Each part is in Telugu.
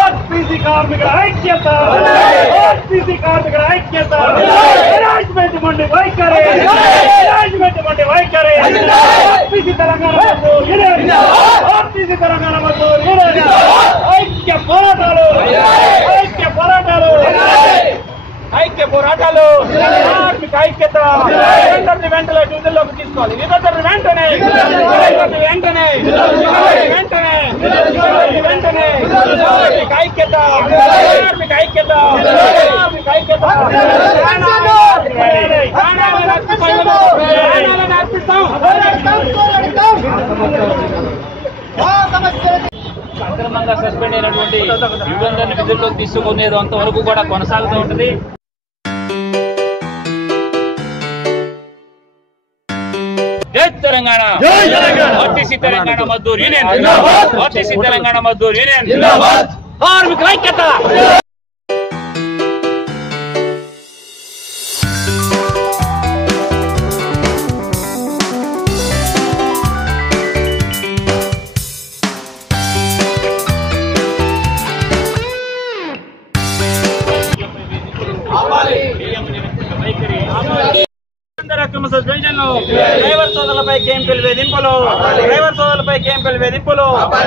ఆర్టీసీ కార్మికుల ఐక్యత, ఆర్టీసీ కార్మికుల ఐక్యత, మేనేజ్మెంట్ మండి వైఖరి, మేనేజ్మెంట్ మండి వైఖరి, RTC Telangana Mazdoor union, RTC Telangana Mazdoor union ఐక్య పోరాటాలు, ఐక్య పోరాటాలు, ఐక్య పోరాటాలు, కార్మిక ఐక్యత, వీరందరిని వెంటనే విధుల్లోకి తీసుకోవాలి, వీరందరిని వెంటనే వెంటనే వెంటనే వెంటనే కార్మిక ఐక్యత, కార్మిక ఐక్యత, కార్మిక ఐక్యత, అక్రమంగా సస్పెండ్ అయినటువంటి యువకులందరినీ విధుల్లోకి తీసుకునేది అంతవరకు కూడా కొనసాగుతూ ఉంటుంది. జై Telangana, RTC Telangana Mazdoor union, RTC Telangana Mazdoor union, కార్మికుల ఐక్యత. అక్రమ సస్పెన్షన్లు, డ్రైవర్ సోదరులపై కేంపులు వేధింపులు, డ్రైవర్ సోదరులపై కేంపులు వేధింపులు,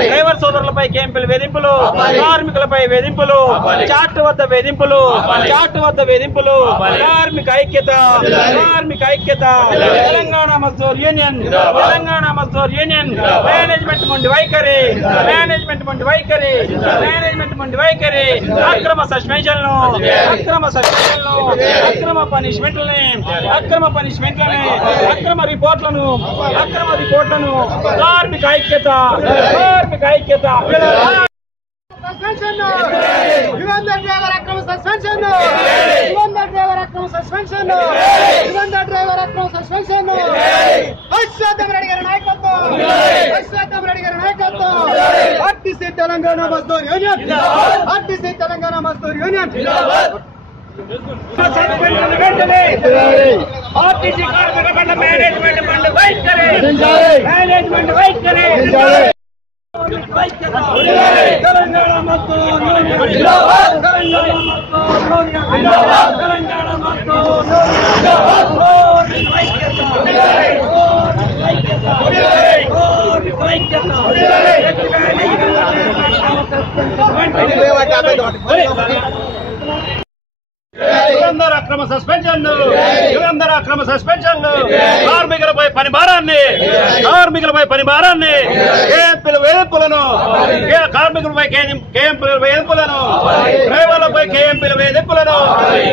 డ్రైవర్ సోదరులపై కేంపులు వేధింపులు, కార్మికులపై వేధింపులు, చార్ట్ వద్ద వేధింపులు, చార్ట్ వద్ద వేధింపులు, కార్మిక ఐక్యత, కార్మిక ఐక్యత, Telangana Mazdoor union, Telangana Mazdoor union, management మొండి వైఖరి, మేనేజ్మెంట్ మొండి వైఖరి, మేనేజ్మెంట్ మొండి వైఖరి, అక్రమ సస్పెన్షన్లు, అక్రమ సస్పెన్షన్లు, అక్రమ పనిష్మెంట్లని, అక్రమ పనిష్మెంట్లని, అక్రమ రిపోర్ట్లను, అక్రమ రిపోర్ట్లను, కార్మిక ఐక్యత, కార్మిక ఐక్యత. యుగంధర్ డ్రైవర్ అక్రమ సస్పెన్షన్, యుగంధర్ డ్రైవర్ అక్రమ సస్పెన్షన్, యుగంధర్ డ్రైవర్ అక్రమ సస్పెన్షన్. హర్షవర్ధన్ రెడ్డి గారి నాయకత్వం, హర్షవర్ధన్ రెడ్డి గారి నాయకత్వం, RTC Telangana Mazdoor union, RTC Telangana Mazdoor union. వెంటనే ఆర్టీసీ కార్మిక మండ మేనేజ్మెంట్ మండ వైఖరి, మేనేజ్మెంట్ వైఖరి, తెలంగాణ మజ్దూర్ యూనియన్, తెలంగాణ మజ్దూర్ యూనియన్, తెలంగాణ మజ్దూర్ యుగంధర్ అక్రమ సస్పెన్షన్లు, యుగంధర్ అక్రమ సస్పెన్షన్లు, కార్మికులపై పని భారాన్ని, కార్మికులపై పని భారాన్ని, కేఎంపీల వేధింపులను, కార్మికులపై కేఎంపీల వేధింపులను, డ్రైవర్లపై కేఎంపీల వేధింపులను,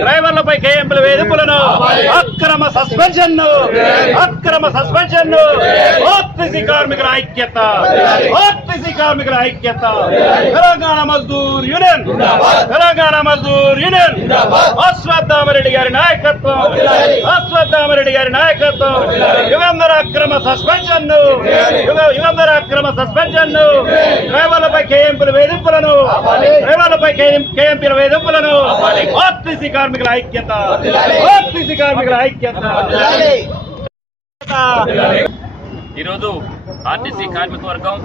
డ్రైవర్లపై కేఎంపీల వేధింపులను, అక్రమ సస్పెన్షన్ను, అక్రమ సస్పెన్షన్ను, ఆర్టీసీ కార్మికుల ఐక్యత, ఆర్టీసీ కార్మికుల ఐక్యత, తెలంగాణ మజ్దూర్ యూనియన్, తెలంగాణ మజ్దూర్ యూనియన్, అశ్వత్థామరెడ్డి గారి నాయకత్వం, అశ్వత్థామరెడ్డి గారి నాయకత్వం, యుగంధర్ అక్రమ సస్పెన్షన్, యుగంధర్ అక్రమ సస్పెన్షన్, డ్రైవర్లపై కేఎంపీల వేధింపులను, డ్రైవర్లపై కేఎంపీల వేధింపులను, ఆర్టీసీ కార్మికుల ఐక్యత, ఆర్టీసీ కార్మికుల ఐక్యత. ఈరోజు ఆర్టీసీ కార్మిక వర్గం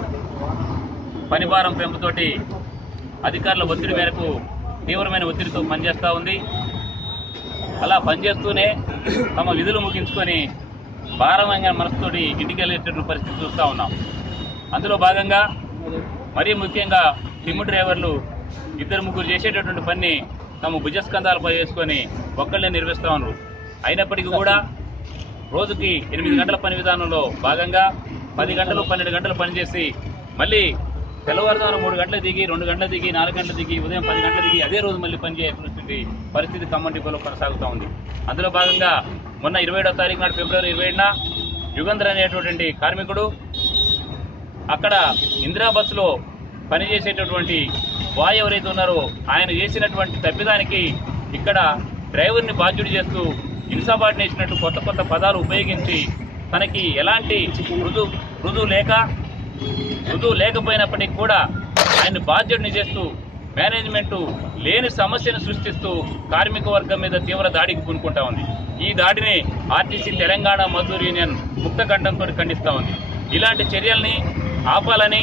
పనిభారం పెంపుతోటి అధికారుల ఒత్తిడి మేరకు తీవ్రమైన ఒత్తిడితో పనిచేస్తూ ఉంది. అలా పనిచేస్తూనే తమ విధులు ముగించుకొని భారమైన మనసుతోటి ఇంటికి వెళ్ళేటటువంటి పరిస్థితి చూస్తూ ఉన్నాం. అందులో భాగంగా మరీ ముఖ్యంగా టిమ్ము డ్రైవర్లు ఇద్దరు ముగ్గురు చేసేటటువంటి పని తమ భుజస్కంధాలపై వేసుకొని ఒక్కళ్ళే నిర్వహిస్తూ ఉన్నారు. అయినప్పటికీ కూడా రోజుకి 8 గంటల పని విధానంలో భాగంగా 10 గంటలు 12 గంటలు పనిచేసి మళ్ళీ తెల్లవారుజామున 3 గంటలు దిగి 2 గంటలు దిగి 4 గంటలు దిగి ఉదయం 10 గంటలు దిగి అదే రోజు మళ్ళీ పనిచేయాల్సిన పరిస్థితి ఖమ్మం డిపోలో కొనసాగుతూ ఉంది. అందులో భాగంగా మొన్న 27వ తారీఖు నాడు ఫిబ్రవరి 27న యుగంధర్ అనేటువంటి కార్మికుడు అక్కడ ఇందిరా బస్సులో పనిచేసేటటువంటి బాయ్ ఎవరైతే ఉన్నారో ఆయన చేసినటువంటి తప్పిదానికి ఇక్కడ డ్రైవర్ని బాధ్యుడు చేస్తూ ఇన్సబార్డినేషన్ కొత్త కొత్త పదాలు ఉపయోగించి తనకి ఎలాంటి రుజువు లేకపోయినప్పటికీ కూడా ఆయన్ని బాధ్యుడిని చేస్తూ మేనేజ్మెంట్ లేని సమస్యను సృష్టిస్తూ కార్మిక వర్గం మీద తీవ్ర దాడికి పూనుకుంటా ఉంది. ఈ దాడిని ఆర్టీసీ తెలంగాణ మజ్దూర్ యూనియన్ ముక్తకంఠంతో ఖండిస్తూ ఉంది. ఇలాంటి చర్యల్ని ఆపాలని,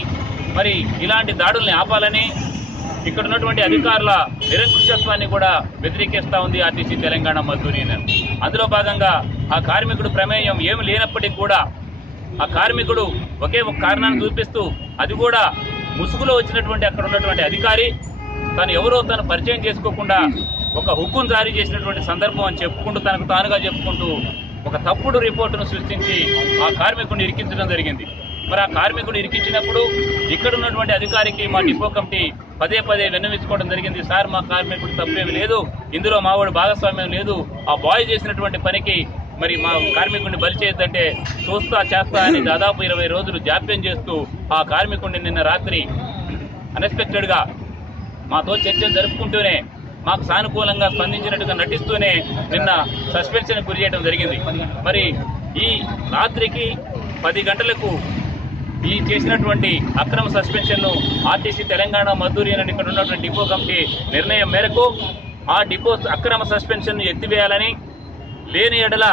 మరి ఇలాంటి దాడుల్ని ఆపాలని ఇక్కడ ఉన్నటువంటి అధికారుల నిరంకుశత్వాన్ని కూడా వ్యతిరేకిస్తూ ఉంది ఆర్టీసీ తెలంగాణ మజ్దూర్ యూనియన్. అందులో భాగంగా ఆ కార్మికుడు ప్రమేయం ఏమి లేనప్పటికీ కూడా ఆ కార్మికుడు ఒకే ఒక కారణాన్ని చూపిస్తూ, అది కూడా ముసుగులో వచ్చినటువంటి అక్కడ ఉన్నటువంటి అధికారి తను ఎవరో తను పరిచయం చేసుకోకుండా ఒక హుక్కును జారీ చేసినటువంటి సందర్భం అని చెప్పుకుంటూ తనకు తానుగా చెప్పుకుంటూ ఒక తప్పుడు రిపోర్టును సృష్టించి ఆ కార్మికుడిని ఇరికించడం జరిగింది. మరి ఆ కార్మికుడు ఇరికించినప్పుడు ఇక్కడ ఉన్నటువంటి అధికారికి మా డిపో కమిటీ పదే పదే విన్నవించుకోవడం జరిగింది. సార్, మా కార్మికుడు తప్పేమి లేదు, ఇందులో మావాడు భాగస్వామ్యం లేదు, ఆ బాయ్ చేసినటువంటి పనికి మరి మా కార్మికుడిని బలి చేయొద్దంటే చూస్తా చేస్తా అని దాదాపు 20 రోజులు జాప్యం చేస్తూ ఆ కార్మికుడిని నిన్న రాత్రి అన్ఎక్స్పెక్టెడ్గా మాతో చర్చలు జరుపుకుంటూనే మాకు సానుకూలంగా స్పందించినట్టుగా నటిస్తూనే నిన్న సస్పెన్షన్ గురి చేయడం జరిగింది. మరి ఈ రాత్రికి 10 గంటలకు ఈ చేసినటువంటి అక్రమ సస్పెన్షన్ను ఆర్టీసీ తెలంగాణ మజ్దూర్ యూనియన్ ఇక్కడ ఉన్నటువంటి డిపో కమిటీ నిర్ణయం మేరకు ఆ డిపో అక్రమ సస్పెన్షన్ను ఎత్తివేయాలని, లేని ఎడల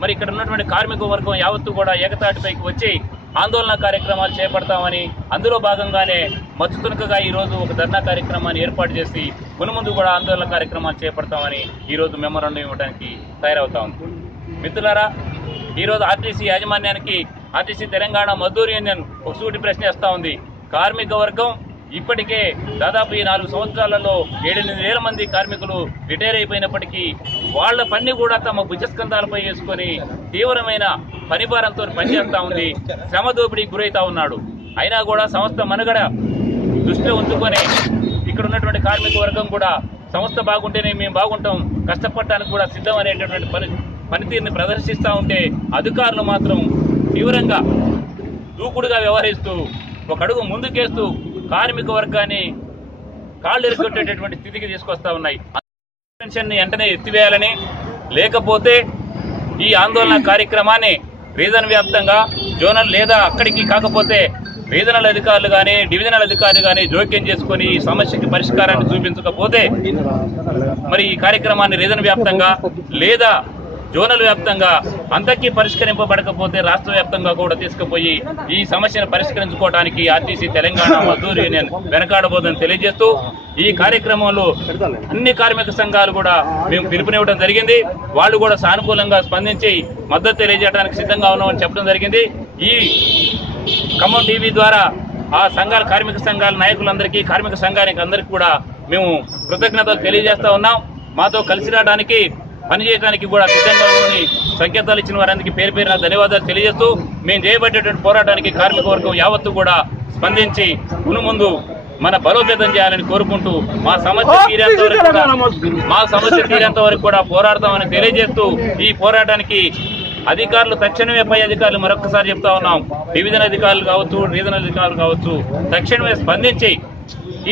మరి ఇక్కడ ఉన్నటువంటి కార్మిక వర్గం యావత్తు కూడా ఏకతాటిపైకి వచ్చి ఆందోళన కార్యక్రమాలు చేపడతామని, అందులో భాగంగానే మచ్చుతునకగా ఈరోజు ఒక ధర్నా కార్యక్రమాన్ని ఏర్పాటు చేసి మునుముందు కూడా ఆందోళన కార్యక్రమాలు చేపడతామని ఈరోజు మెమోరాండం ఇవ్వడానికి తయారవుతా ఉంది. మిత్రులారా, ఈరోజు ఆర్టీసీ యాజమాన్యానికి ఆర్టీసీ తెలంగాణ మజ్దూర్ యూనియన్ ఒక సూటి ప్రశ్న వేస్తా ఉంది. కార్మిక వర్గం ఇప్పటికే దాదాపు ఈ 4 సంవత్సరాలలో 7-8 వేల మంది కార్మికులు రిటైర్ అయిపోయినప్పటికీ వాళ్ల పని కూడా తమ భుజస్కంధాలపై వేసుకొని తీవ్రమైన పనిభారంతో పనిచేస్తా ఉంది, శ్రమ దోపిడీకి గురైతా ఉన్నాడు. అయినా కూడా సంస్థ మనుగడ దృష్టిలో ఉంచుకొని ఇక్కడ ఉన్నటువంటి కార్మిక వర్గం కూడా సంస్థ బాగుంటేనే మేము బాగుంటాం, కష్టపడటానికి కూడా సిద్ధం అనేటటువంటి పనితీరుని ప్రదర్శిస్తూ ఉంటే అధికారులు మాత్రం తీవ్రంగా దూకుడుగా వ్యవహరిస్తూ ఒక అడుగు ముందుకేస్తూ కార్మిక వర్గాన్ని కాళ్ళు ఎరుకొట్టేటటువంటి స్థితికి తీసుకొస్తా ఉన్నాయి. పెన్షన్ వెంటనే ఎత్తివేయాలని, లేకపోతే ఈ ఆందోళన కార్యక్రమాన్ని రీజన్ వ్యాప్తంగా జోనల్ లేదా అక్కడికి కాకపోతే రీజనల్ అధికారులు కానీ డివిజనల్ అధికారులు కానీ జోక్యం చేసుకుని ఈ సమస్యకి పరిష్కారాన్ని చూపించకపోతే మరి ఈ కార్యక్రమాన్ని రీజన్ వ్యాప్తంగా లేదా జోనల్ వ్యాప్తంగా అంతకీ పరిష్కరింపబడకపోతే రాష్ట్ర వ్యాప్తంగా కూడా తీసుకుపోయి ఈ సమస్యను పరిష్కరించుకోవడానికి ఆర్టీసీ తెలంగాణ మజ్దూర్ యూనియన్ వెనకాడబోదని తెలియజేస్తూ ఈ కార్యక్రమంలో అన్ని కార్మిక సంఘాలు కూడా మేము పిలుపునివ్వడం జరిగింది. వాళ్ళు కూడా సానుకూలంగా స్పందించి మద్దతు తెలియజేయడానికి సిద్ధంగా ఉన్నామని చెప్పడం జరిగింది. ఈ ఖమ్మం టీవీ ద్వారా ఆ సంఘాల కార్మిక సంఘాల నాయకులందరికీ, కార్మిక సంఘానికి అందరికీ కూడా మేము కృతజ్ఞతలు తెలియజేస్తా ఉన్నాం. మాతో కలిసి రావడానికి, పనిచేయడానికి కూడా సిద్ధంగా ఉందని సంకేతాలు ఇచ్చిన వారందరికీ పేరు పేరున ధన్యవాదాలు తెలియజేస్తూ మేము చేయబట్టేటువంటి పోరాటానికి కార్మిక వర్గం యావత్తు కూడా స్పందించి ముందు మన బలోపేతం చేయాలని కోరుకుంటూ మా సమస్య తీరేంత వరకు కూడా పోరాడతామని తెలియజేస్తూ ఈ పోరాటానికి అధికారులు తక్షణమే, పై అధికారులు మరొకసారి చెప్తా ఉన్నాం, డివిజన్ అధికారులు కావచ్చు, రీజనల్ అధికారులు కావచ్చు, తక్షణమే స్పందించి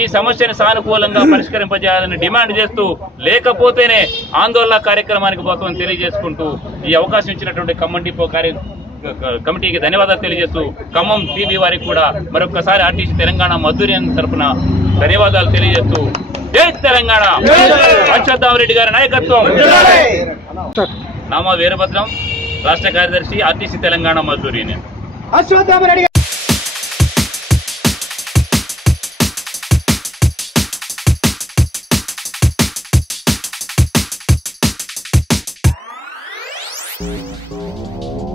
ఈ సమస్యను సానుకూలంగా పరిష్కరింపజేయాలని డిమాండ్ చేస్తూ, లేకపోతేనే ఆందోళన కార్యక్రమానికి పోతామని తెలియజేసుకుంటూ ఈ అవకాశం ఇచ్చినటువంటి ఖమ్మం డిపో కమిటీకి ధన్యవాదాలు తెలియజేస్తూ ఖమ్మం టీవీ వారికి కూడా మరొకసారి ఆర్టీసీ తెలంగాణ మజ్దూర్ యూనియన్ తరఫున ధన్యవాదాలు తెలియజేస్తూ జై తెలంగాణ, అశ్వత్థామరెడ్డి గారి నాయకత్వం. నామా వీరభద్రం, రాష్ట్ర కార్యదర్శి, RTC Telangana Mazdoor union. Ashwathama Reddy Oh